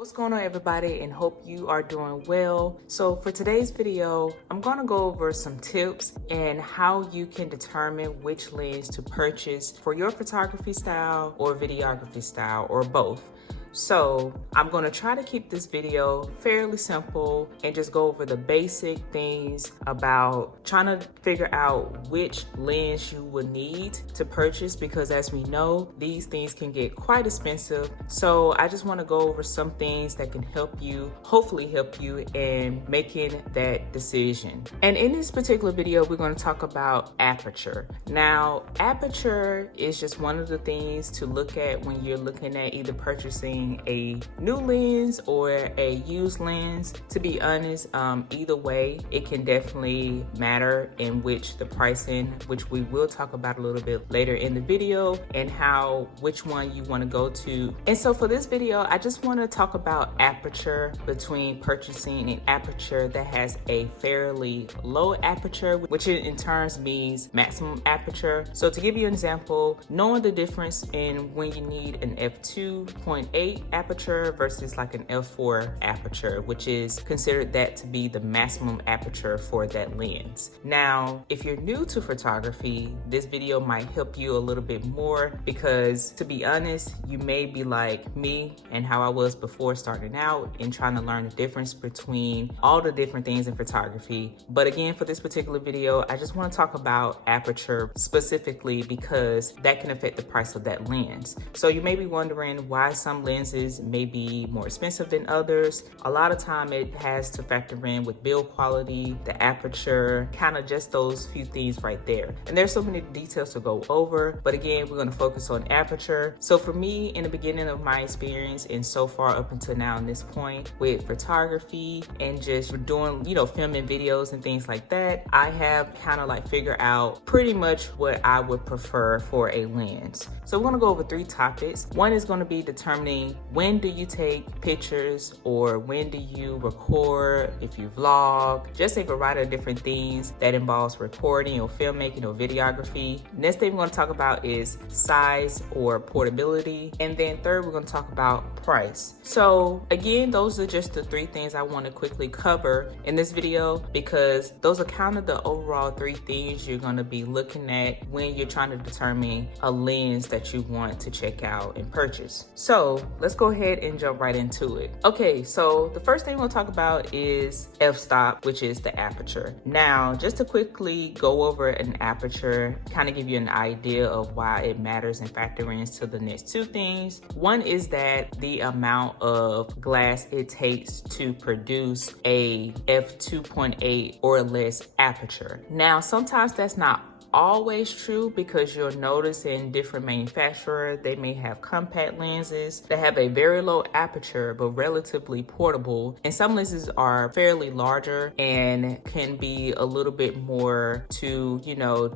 What's going on, everybody, and hope you are doing well. So for today's video, I'm going to go over some tips and how you can determine which lens to purchase for your photography style or videography style, or both. So I'm going to try to keep this video fairly simple and just go over the basic things about trying to figure out which lens you would need to purchase, because as we know, these things can get quite expensive. So I just want to go over some things that can help you, hopefully help you in making that decision. And in this particular video, we're going to talk about Aperture. Now, Aperture is just one of the things to look at when you're looking at either purchasing a new lens or a used lens. To be honest, either way, it can definitely matter in which the pricing, which we will talk about a little bit later in the video, and which one you want to go to. And so for this video, I just want to talk about Aperture, between purchasing an Aperture that has a fairly low aperture, which in turns means maximum aperture. So to give you an example, knowing the difference in when you need an f2.8 aperture versus like an f4 aperture, which is considered that to be the maximum aperture for that lens. Now, if you're new to photography, this video might help you a little bit more, because to be honest, you may be like me and how I was before starting out and trying to learn the difference between all the different things in photography. But again, for this particular video, I just want to talk about aperture specifically because that can affect the price of that lens. So you may be wondering why some lenses may be more expensive than others. A lot of time it has to factor in with build quality, the aperture, kind of just those few things right there. And there's so many details to go over, but again, we're going to focus on aperture. So for me, in the beginning of my experience and so far up until now in this point with photography and just doing, filming videos and things like that, I have kind of like figured out pretty much what I would prefer for a lens. So we're going to go over 3 topics. One is going to be determining when do you take pictures, or when do you record, if you vlog, just a variety of different things that involves recording or filmmaking or videography. Next thing we're going to talk about is size or portability. And then third, we're going to talk about price. So again, those are just the 3 things I want to quickly cover in this video, because those are kind of the overall 3 things you're going to be looking at when you're trying to determine a lens that you want to check out and purchase. So let's go ahead and jump right into it. Okay, so the first thing we'll talk about is f-stop, which is the aperture. Now, just to quickly go over an aperture, kind of give you an idea of why it matters and factor into the next 2 things. One is that the amount of glass it takes to produce a f2.8 or less aperture. Now, sometimes that's not always true, because you'll notice in different manufacturers, they may have compact lenses that have a very low aperture but relatively portable, and some lenses are fairly larger and can be a little bit more to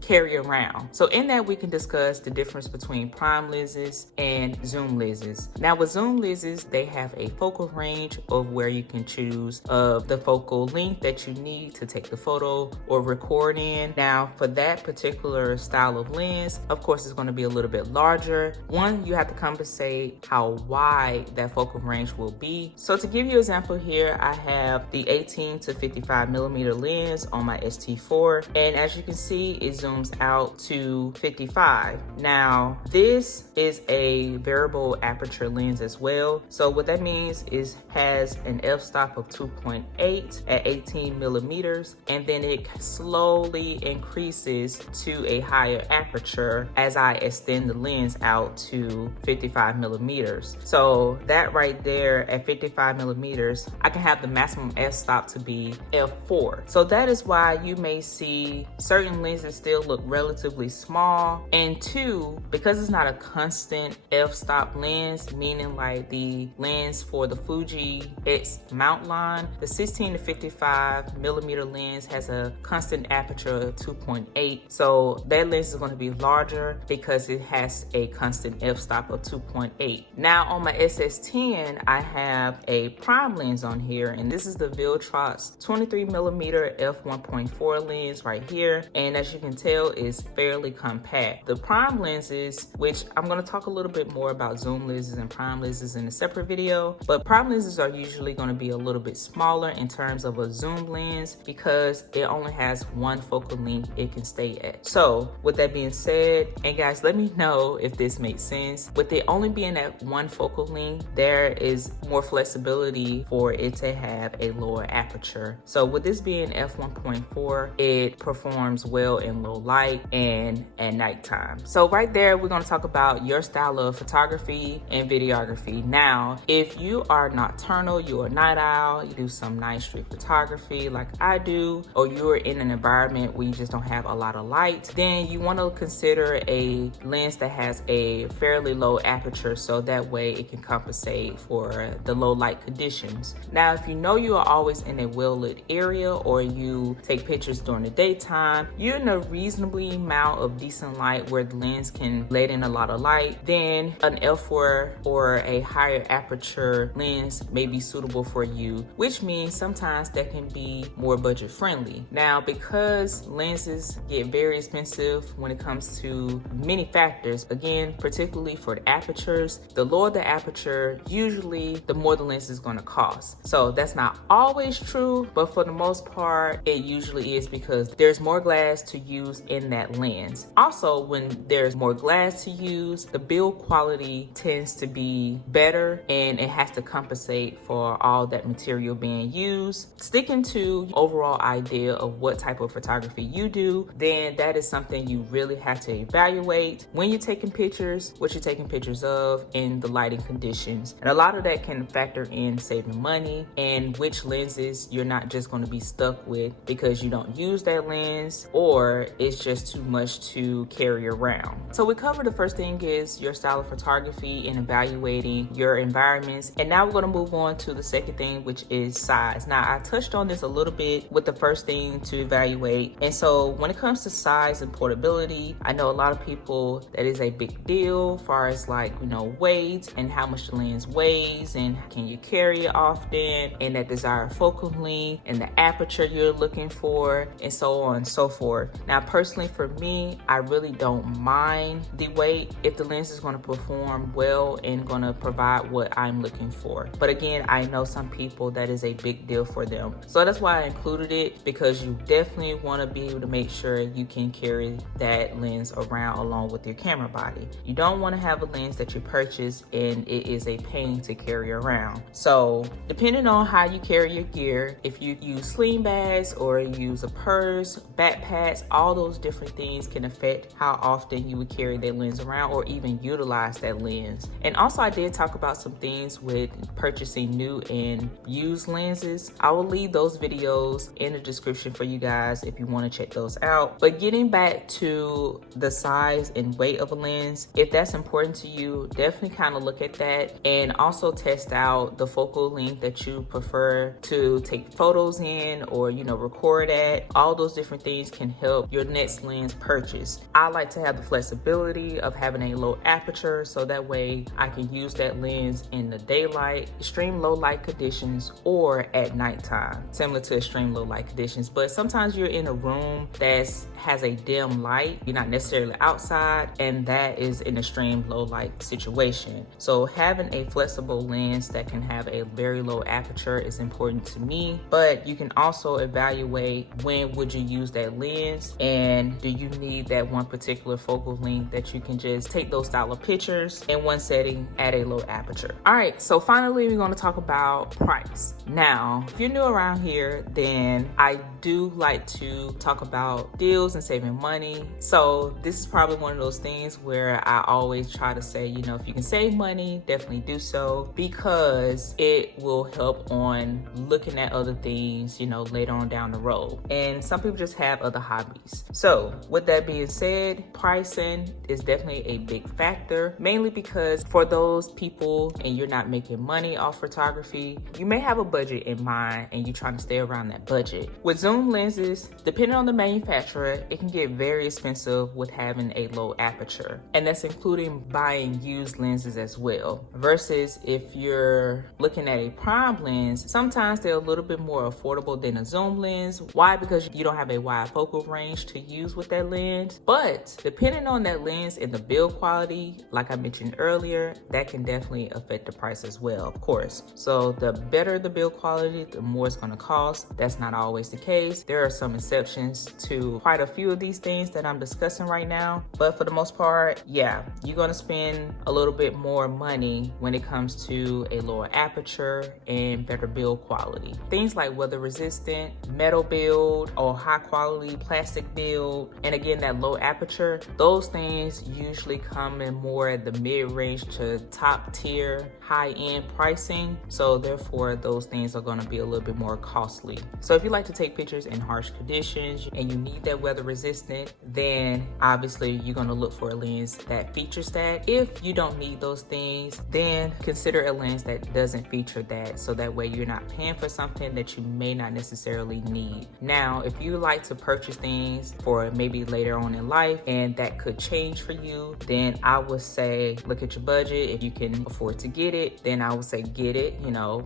carry around. So in that, we can discuss the difference between prime lenses and zoom lenses. Now with zoom lenses, they have a focal range of where you can choose of the focal length that you need to take the photo or record in. Now for that particular style of lens, of course, it's going to be a little bit larger. One, you have to compensate how wide that focal range will be. So to give you an example here, I have the 18 to 55 millimeter lens on my ST4, and as you can see, it zooms out to 55. Now this is a variable aperture lens as well. So what that means is has an f-stop of 2.8 at 18 millimeters, and then it slowly increases to a higher aperture as I extend the lens out to 55 millimeters. So that right there at 55 millimeters, I can have the maximum f-stop to be f4. So that is why you may see certain lenses still look relatively small. And 2, because it's not a constant f-stop lens, meaning like the lens for the Fuji X mount line, the 16 to 55 millimeter lens has a constant aperture of 2.8. So that lens is going to be larger because it has a constant f-stop of 2.8. Now on my SS10, I have a prime lens on here, and this is the Viltrox 23mm f1.4 lens right here. And as you can tell, it's fairly compact. The prime lenses, which I'm going to talk a little bit more about zoom lenses and prime lenses in a separate video, but prime lenses are usually going to be a little bit smaller in terms of a zoom lens because it only has one focal length it can stay at. So with that being said, and guys, let me know if this makes sense. With it only being at one focal length, there is more flexibility for it to have a lower aperture. So with this being f1.4, it performs well in low light and at nighttime. So right there, we're going to talk about your style of photography and videography. Now, if you are nocturnal, you're a night owl, you do some night street photography like I do, or you're in an environment where you just don't have a lot of light, then you want to consider a lens that has a fairly low aperture, so that way it can compensate for the low light conditions. Now, if you know you are always in a well-lit area, or you take pictures during the daytime, you're in a reasonably amount of decent light where the lens can let in a lot of light, then an f4 or a higher aperture lens may be suitable for you, which means sometimes that can be more budget friendly. Now, because lenses get very expensive when it comes to many factors, again, particularly for the apertures, the lower the aperture, usually the more the lens is going to cost. So that's not always true, but for the most part, it usually is, because there's more glass to use in that lens. Also, when there's more glass to use, the build quality tends to be better, and it has to compensate for all that material being used. Sticking to overall idea of what type of photography you do, then that is something you really have to evaluate when you're taking pictures, what you're taking pictures of, and the lighting conditions. And a lot of that can factor in saving money and which lenses you're not just going to be stuck with because you don't use that lens, or it's just too much to carry around. So we covered the first thing is your style of photography and evaluating your environments. And now we're going to move on to the second thing, which is size. Now, I touched on this a little bit with the first thing to evaluate. And so when it comes to size and portability, I know a lot of people that is a big deal as far as like, weight and how much the lens weighs and can you carry it often, and that desired focal length and the aperture you're looking for, and so on and so forth. Now, personally for me, I really don't mind the weight if the lens is going to perform well and going to provide what I'm looking for. But again, I know some people that is a big deal for them. So that's why I included it, because you definitely want to be able to make sure you can carry that lens around along with your camera body. You don't want to have a lens that you purchase and it is a pain to carry around. So depending on how you carry your gear, if you use sling bags or use a purse, backpacks, all those different things can affect how often you would carry that lens around or even utilize that lens. And also, I did talk about some things with purchasing new and used lenses. I will leave those videos in the description for you guys if you want to check those out. But getting back to the size and weight of a lens, if that's important to you, definitely kind of look at that, and also test out the focal length that you prefer to take photos in or record at. All those different things can help your next lens purchase. I like to have the flexibility of having a low aperture, so that way I can use that lens in the daylight, extreme low light conditions, or at nighttime, similar to extreme low light conditions. But sometimes you're in a room that has a dim light, you're not necessarily outside, and that is an extreme low light situation. So having a flexible lens that can have a very low aperture is important to me. But you can also evaluate when would you use that lens, and do you need that one particular focal length that you can just take those style of pictures in one setting at a low aperture. All right, so finally we're going to talk about price. Now, if you're new around here, then I do like to talk about deals and saving money. So this is probably one of those things where I always try to say, if you can save money, definitely do so, because it will help on looking at other things, later on down the road. And some people just have other hobbies. So with that being said, pricing is definitely a big factor, mainly because for those people and you're not making money off photography, you may have a budget in mind and you're trying to stay around that budget. With zoom lenses, depending on the manufacturer, it can get very expensive with having a low aperture, and that's including buying used lenses as well. Versus if you're looking at a prime lens, sometimes they're a little bit more affordable than a zoom lens. Why? Because you don't have a wide focal range to use with that lens. But depending on that lens and the build quality, like I mentioned earlier, that can definitely affect the price as well, of course. So the better the build quality, the more it's going to cost. That's not always the case. There are some exceptions to quite a few of these things that I'm discussing right now, but for the most part, yeah, you're going to spend a little bit more money when it comes to a lower aperture and better build quality. Things like weather resistant, metal build, or high quality plastic build, and again, that low aperture, those things usually come in more at the mid-range to top tier, high-end pricing. So therefore, those things are going to be a little bit more costly. So if you like to take pictures in harsh conditions and you need that weather resistant, then obviously you're going to look for a lens that features that. If you don't need those things, then consider a lens that doesn't feature that, so that way you're not paying for something that you may not necessarily need. Now, if you like to purchase things for maybe later on in life and that could change for you, then I would say look at your budget. If you can afford to get it, then I would say get it,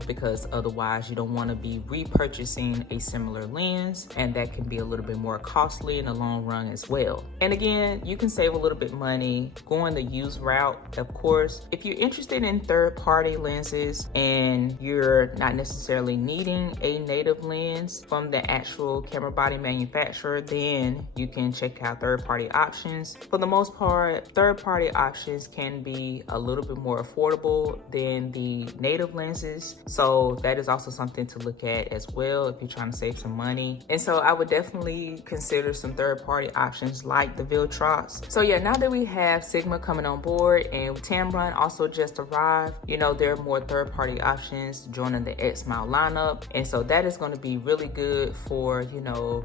because otherwise you don't want to be repurchasing a similar lens, and that can be a little bit more costly in the long run as well. And again, you can save a little bit money going the used route, of course. If you're interested in third-party lenses and you're not necessarily needing a native lens from the actual camera body manufacturer, then you can check out third-party options. For the most part, third-party options can be a little bit more affordable than the native lenses, so that is also something to look at as well if you're trying to save some money. And so I would definitely consider some third-party options like the Viltrox. So yeah, now that we have Sigma coming on board and Tamron also just arrived, there are more third-party options joining the X Mount lineup, and so that is going to be really good for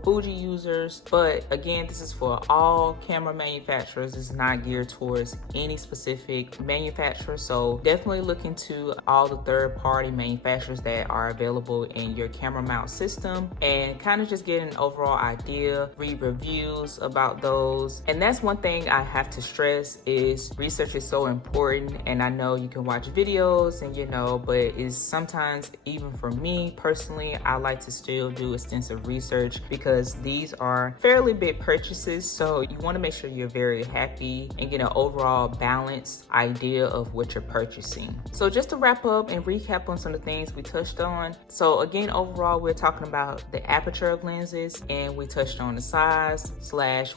Fuji users. But again, this is for all camera manufacturers. It's not geared towards any specific manufacturer, so definitely look into all the third-party manufacturers that are available in your camera mount system and kind of just get an overall idea, read reviews about those. And that's one thing I have to stress is research is so important. And I know you can watch videos and but it's sometimes, even for me personally, I like to still do extensive research because these are fairly big purchases, so you want to make sure you're very happy and get an overall balanced idea of what you're purchasing. So just to wrap up and recap on some of the things we touched on. So again, overall, we're talking about the aperture of lenses, and we touched on the size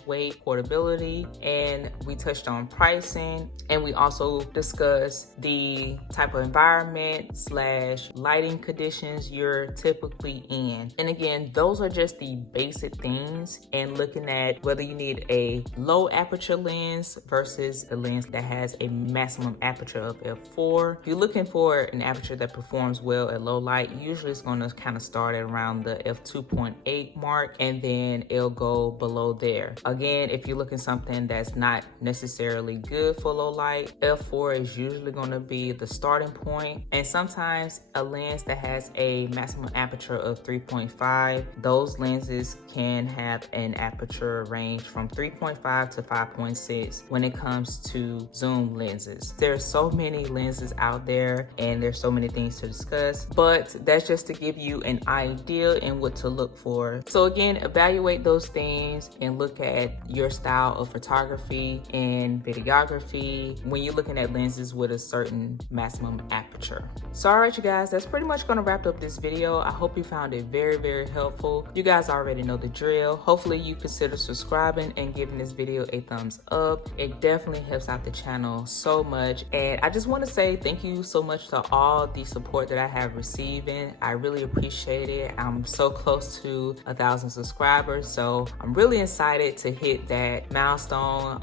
/ weight, portability, and we touched on pricing, and we also discussed the type of environment / lighting conditions you're typically in. And again, those are just the basic things, and looking at whether you need a low aperture lens versus a lens that has a maximum aperture of f4. If you're looking for an aperture that performs well at low light, usually it's going to kind of start at around the f2.8 mark, and then it'll go below there. Again, if you're looking something that's not necessarily good for low light, f4 is usually going to be the starting point. And sometimes a lens that has a maximum aperture of 3.5, those lenses can have an aperture range from 3.5 to 5.6 when it comes to zoom lenses. There's so many lenses out there and there's so many things to discuss, but that's just to give you an idea and what to look for. So again, evaluate those things and look at your style of photography and videography when you're looking at lenses with a certain maximum aperture. So all right, you guys, that's pretty much going to wrap up this video. I hope you found it very, very helpful. You guys already know the drill. Hopefully you consider subscribing and giving this video a thumbs up. It definitely helps out the channel so much. And I just want to say thank you so much to all the support that I have receiving. I really appreciate it. I'm so close to 1,000 subscribers, so I'm really excited to hit that milestone,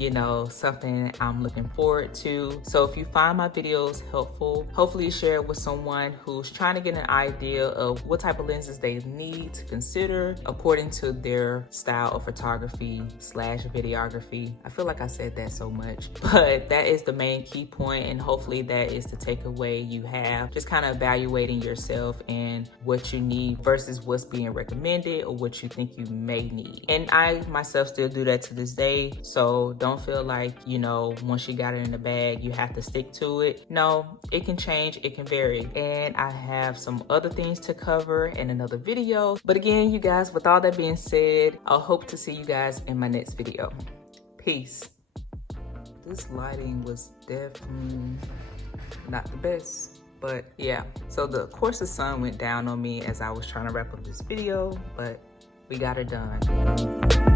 something I'm looking forward to. So if you find my videos helpful, hopefully you share it with someone who's trying to get an idea of what type of lenses they need to consider according to their style of photography / videography. I feel like I said that so much, but that is the main key point, and hopefully that is the takeaway you have. Just kind of evaluating yourself and what you need versus what's being recommended or what you think you may need. And I I myself still do that to this day. So don't feel like, you know, once you got it in the bag, you have to stick to it. No, it can change, it can vary. And I have some other things to cover in another video. But again, you guys, with all that being said, I'll hope to see you guys in my next video. Peace. This lighting was definitely not the best, but yeah. So of course the sun went down on me as I was trying to wrap up this video, but we got it done.